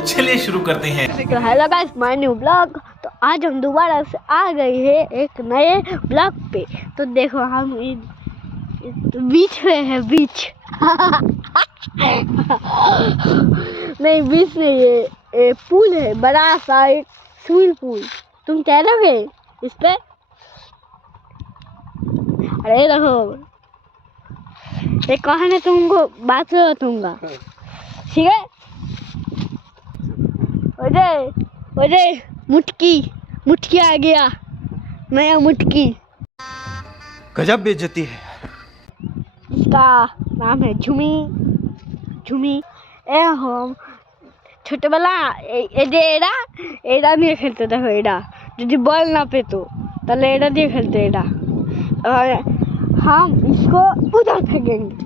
चलिए शुरू करते हैं। तो hello guys, my new blog. तो आज हम दोबारा से आ गए हैं एक नए ब्लॉग पे। तो देखो हम बीच में है, बीच नहीं बीच नहीं, ये पुल है, बड़ा सा एक स्विमिंग पूल। तुम तैरोगे इस पे? अरे देखो, एक कहानी तुमको बात बताऊंगा, ठीक है? ओजे मुटकी आ गया, नया मुटकी। गजब बेइज्जती है। इसका नाम है झुमी। ए हम छोटे वाला एडा नहीं खेलते। देखो एडा यदि बॉल ना पे तो तले एडा नहीं खेलते एडा। और हम इसको उधर फेंकेंगे।